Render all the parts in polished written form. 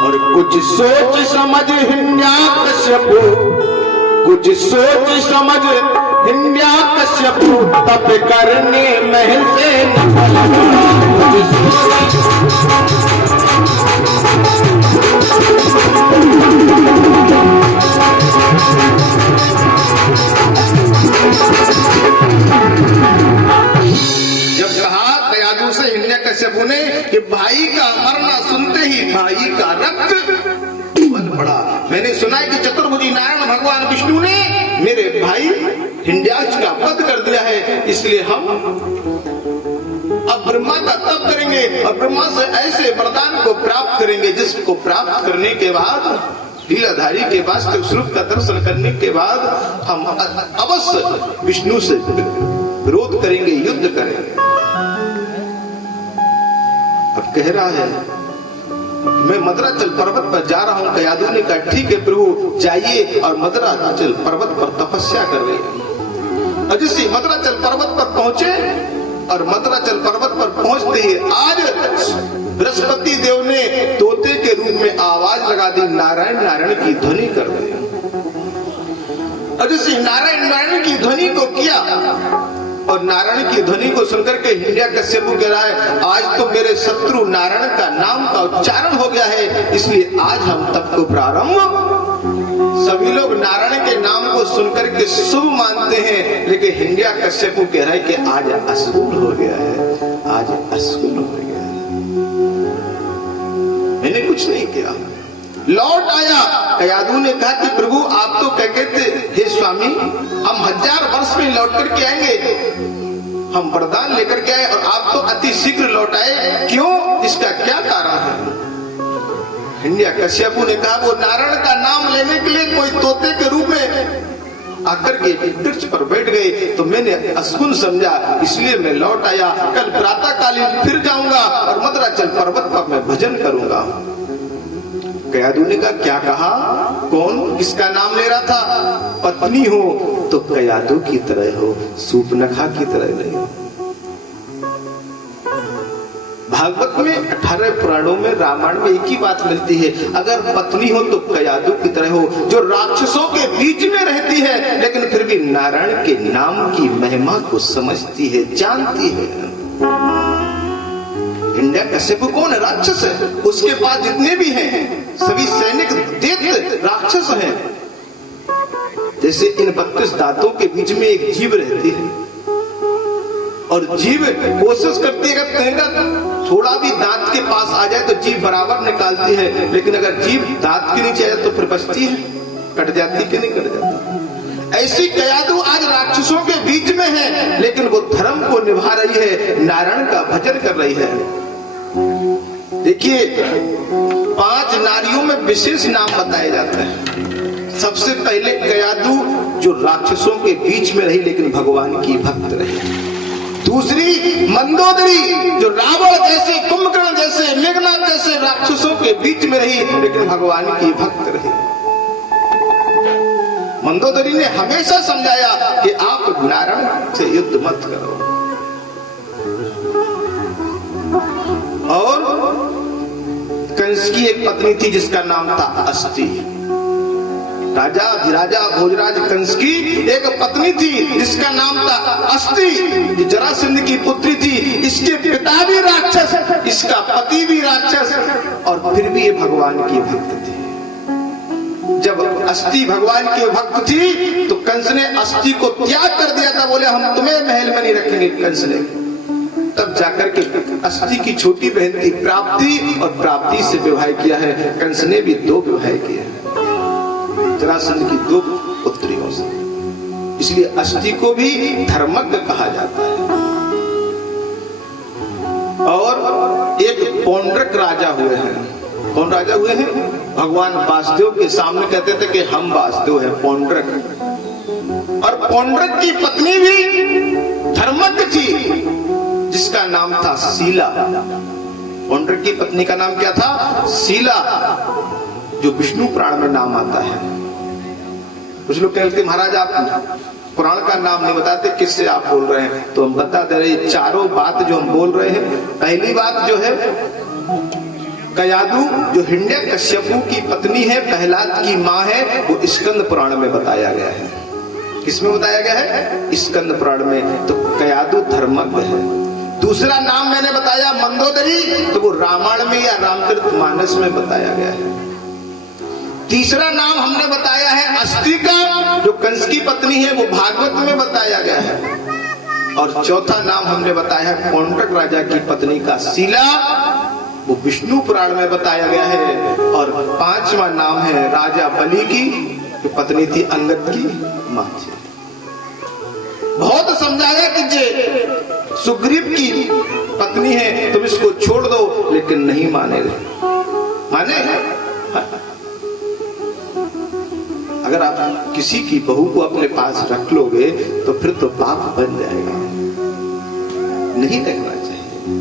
और कुछ सोच समझ हिरण्यकश्यपु, कुछ सोच समझ हिरण्यकश्यपु, तप करने महल से निकल गया। जब कहा कयाधु से हिरण्यकश्यपु ने कि भाई का मरना सुनते ही भाई का रक्त बल पड़ा। मैंने सुना है कि चतुर्भुजी नारायण भगवान विष्णु ने मेरे भाई हिरण्याक्ष का वध कर दिया है, इसलिए हम अब ब्रह्मा का तप करेंगे और ब्रह्मा से ऐसे वरदान को प्राप्त करेंगे जिसको प्राप्त करने के बाद, लीलाधारी के वास्तविक स्वरूप का दर्शन करने के बाद हम अवश्य विष्णु से विरोध करेंगे, युद्ध करेंगे। अब कह रहा है मैं मद्राचल पर्वत पर जा रहा हूं। कयाधु ने कहा ठीक है प्रभु जाइए, और मद्राचल पर्वत पर तपस्या कर रहे हैं। अजिसी मद्राचल पर्वत पर पहुंचे और मद्राचल पर्वत पर पहुंचते ही आज बृहस्पति देव ने तोते के रूप में आवाज लगा दी, नारायण नारायण की ध्वनि कर दी। अजिसी नारायण नारायण की ध्वनि को किया और नारायण की ध्वनि को सुनकर के हिरण्यकश्यपु कह रहा है आज तो मेरे शत्रु नारायण का नाम का उच्चारण हो गया है, इसलिए आज हम तप को प्रारंभ। सभी लोग नारायण के नाम को सुनकर के शुभ मानते हैं, लेकिन हिरण्यकश्यपु कह रहा है कि आज अशुभ हो गया है, आज अशुभ हो गया है। मैंने कुछ नहीं किया। लौट आया। कयाधु ने कहा कि प्रभु आप तो कहते थे हे स्वामी हम 1000 वर्ष में लौट करके आएंगे, हम वरदान लेकर के आए और आप तो अति शीघ्र लौट आए, क्यों? इसका क्या कारण है? हिरण्यकश्यपु ने कहा वो नारायण का नाम लेने के लिए कोई तोते के रूप में आकर के वृक्ष पर बैठ गए, तो मैंने अशुभ समझा, इसलिए मैं लौट आया। कल प्रातः कालीन फिर जाऊंगा और मद्राचल पर्वत पर मैं भजन करूंगा। कयाधु ने कहा क्या कहा? कौन किसका नाम ले रहा था? पत्नी हो तो कयाधु की तरह हो, सूर्पनखा की तरह नहीं। भागवत में 18 पुराणों में, रामायण में एक ही बात मिलती है, अगर पत्नी हो तो कयाधु की तरह हो, जो राक्षसों के बीच में रहती है लेकिन फिर भी नारायण के नाम की महिमा को समझती है, जानती है। हिरण्यकश्यपु कौन है? राक्षस है। उसके पास जितने भी हैं सभी सैनिक दैत्य राक्षस हैं। जैसे इन 32 दांतों के बीच में एक जीव रहती है और जीव कोशिश करती है अगर थोड़ा भी दांत के पास आ जाए तो जीव बराबर निकालती है, लेकिन अगर जीव दांत के नीचे आ जाए तो फिर बचती है, कट जाती कि नहीं कट जाती। ऐसी कयाधु आज राक्षसों के बीच में है, लेकिन वो धर्म को निभा रही है, नारायण का भजन कर रही है। देखिए 5 नारियों में विशेष नाम बताए जाते हैं। सबसे पहले कयाधु जो राक्षसों के बीच में रही लेकिन भगवान की भक्त रही। दूसरी मंदोदरी जो रावण जैसे, कुंभकर्ण जैसे, मेघनाथ जैसे राक्षसों के बीच में रही लेकिन भगवान की भक्त रही। मंदोदरी ने हमेशा समझाया कि आप नारायण से युद्ध मत करो। और कंस की एक पत्नी थी जिसका नाम था अस्ति। राजा अधिराजा भोजराज कंस की एक पत्नी थी जिसका नाम था अस्ति, जरासंध की पुत्री थी। इसके पिता भी राक्षस, इसका पति भी राक्षस, और फिर भी ये भगवान की भक्त थी। जब अस्ति भगवान की भक्त थी तो कंस ने अस्ति को त्याग कर दिया था, बोले हम तुम्हें महल में नहीं रखेंगे। कंस ने तब जाकर के अस्ति की छोटी बहन थी प्राप्ति, और प्राप्ति से विवाह किया है। कंस ने भी 2 विवाह किए हैं जरासंध की 2 पुत्रियों से, इसलिए अस्ति को भी धर्मज्ञ कहा जाता है। और एक पौंड्रक राजा हुए हैं। कौन राजा हुए हैं? भगवान वासुदेव के सामने कहते थे कि हम वासुदेव हैं, पौंड्रक। और पौंड्रक की पत्नी भी धर्मज्ञ थी जिसका नाम था शीला। पौंड्रक की पत्नी का नाम क्या था? शीला, जो विष्णु पुराण में नाम आता है। कुछ लोग कहते महाराज आप पुराण का नाम नहीं बताते, किससे आप बोल रहे हैं? तो हम बता दे रहे, चारों बात जो हम बोल रहे हैं, पहली बात जो है कयादू जो हिरण्यकश्यपु की पत्नी है, प्रहलाद की माँ है, वो स्कंद पुराण में बताया गया है। किसमें बताया गया है? स्कंद पुराण में। तो कयादू धर्मज्ञ है। दूसरा नाम मैंने बताया मंदोदरी, तो वो रामायण में या रामचरितमानस में बताया गया है। तीसरा नाम हमने बताया है अस्तिका, जो कंस की पत्नी है, वो भागवत में बताया गया है। और चौथा नाम हमने बताया है कौंटक राजा की पत्नी का शीला, वो विष्णु पुराण में बताया गया है। और पांचवा नाम है राजा बलि की, जो पत्नी थी अंगद की मां थी। बहुत समझाया कि जे सुग्रीव की पत्नी है तुम इसको छोड़ दो, लेकिन नहीं माने। अगर आप किसी की बहू को अपने पास रख लोगे तो फिर तो पाप बन जाएगा, नहीं रखना चाहिए।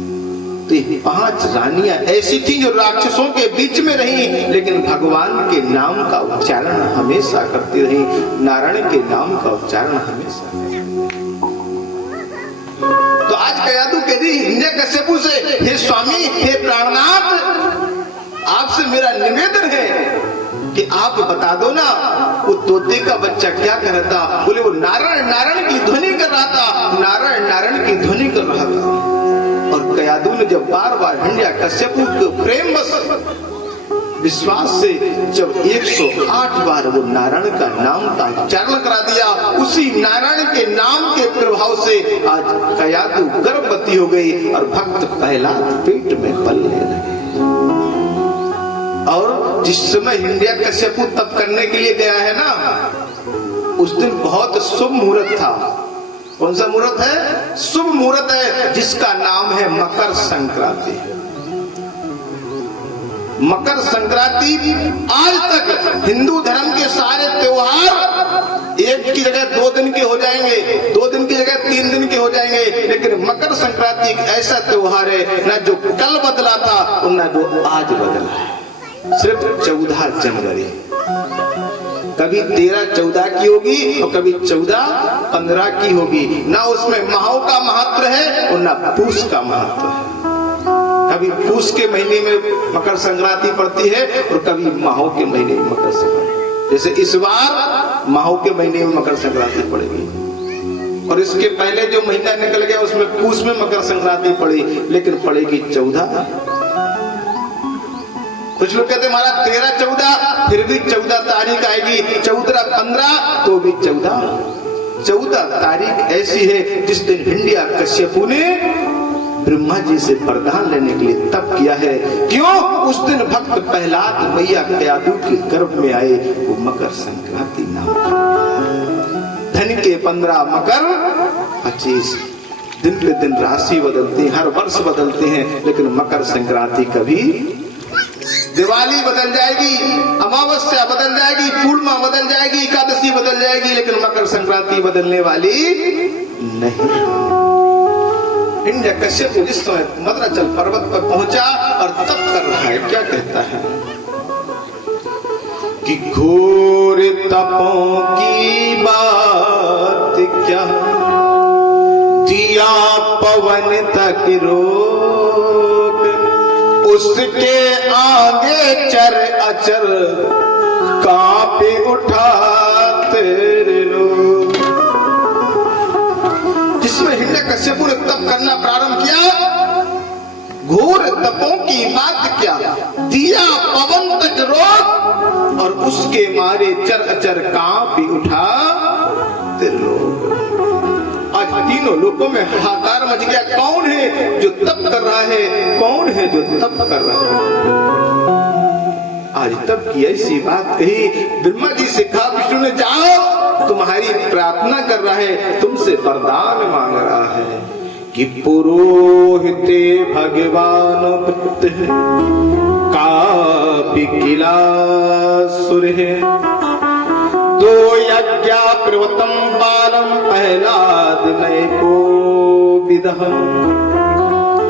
तो ये 5 रानियां ऐसी थी जो राक्षसों के बीच में रही, लेकिन भगवान के नाम का उच्चारण हमेशा करती रही, नारायण के नाम का उच्चारण हमेशा। तो आज कयादू कह रही हिरण्यकश्यपु से, हे स्वामी, हे प्राणनाथ, आपसे मेरा निवेदन है कि आप बता दो ना, वो तोते का बच्चा क्या कर रहा था? बोले वो नारायण नारायण की ध्वनि कर रहा था, नारायण नारायण की ध्वनि कर रहा था। और कयादू ने जब बार बार हिरण्यकश्यपु को प्रेम बस विश्वास से जब 108 बार वो नारायण का नाम का उच्चारण करा दिया, उसी नारायण के नाम के प्रभाव से आज कयादू गर्भवती हो गई और भक्त प्रहलाद पेट में पलने लगे। और जिस समय हिरण्यकश्यपु तप करने के लिए गया है ना, उस दिन बहुत शुभ मुहूर्त था। कौन सा मुहूर्त है? शुभ मुहूर्त है, जिसका नाम है मकर संक्रांति। मकर संक्रांति आज तक हिंदू धर्म के सारे त्योहार एक की जगह 2 दिन के हो जाएंगे, 2 दिन की जगह 3 दिन के हो जाएंगे, लेकिन मकर संक्रांति एक ऐसा त्योहार है ना जो कल बदला था और ना जो आज बदला है। सिर्फ 14 जनवरी, कभी 13-14 की होगी और कभी 14-15 की होगी। ना उसमें माहों का महत्व है और ना पूस का महत्व है। कभी पूस के महीने में मकर संक्रांति पड़ती है और कभी माहों के महीने में मकर संक्रांति। जैसे इस बार माहों के महीने में मकर संक्रांति पड़ेगी, और इसके पहले जो महीना निकल गया उसमें पूस में मकर संक्रांति पड़ी, लेकिन पड़ेगी 14। कुछ लोग कहते महाराज 13-14, फिर भी 14 तारीख आएगी, 14-15 तो भी 14 तारीख ऐसी है जिस दिन हिरण्यकश्यपु ने ब्रह्मा जी से वरदान लेने के लिए तप किया है। क्यों? उस दिन भक्त प्रहलाद मैया कयादू के गर्भ में आए, वो मकर संक्रांति नाम। धन के 15 मकर 25, दिन पे दिन राशि बदलती है, हर वर्ष बदलते हैं, लेकिन मकर संक्रांति कभी, दिवाली बदल जाएगी, अमावस्या बदल जाएगी, पूर्णिमा बदल जाएगी, एकादशी बदल जाएगी, लेकिन मकर संक्रांति बदलने वाली नहीं। हिरण्यकश्यपु जिस समय मद्राचल पर्वत पर पहुंचा और तप कर रहा है, क्या कहता है कि घोर तपों की बात क्या, दिया पवन तक रोक, उसके आगे चर अचर कांपे उठा तेरे लोग। जिसमें हिरण्यकश्यपु ने तप करना प्रारंभ किया, घोर तपों की बात क्या, दिया पवन तक रोक, और उसके मारे चर अचर कांपे उठा तेरे लोग। आज तीनों लोकों में हाहाकार मच गया, कौन है जो तप कर रहा है, कौन है जो तप कर रहा है। आज तप की ऐसी बात कही, ब्रह्मा जी से कहा विष्णु ने, जाओ तुम्हारी प्रार्थना कर रहा है, तुमसे वरदान मांग रहा है कि पुरोहिते भगवान पुत्र का किला सुर है, दो यज्ञ प्रवतम बालम प्रहलाद नए को विदह।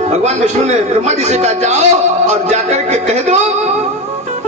भगवान विष्णु ने ब्रह्मा जी से कहा, जाओ और जाकर के कह दो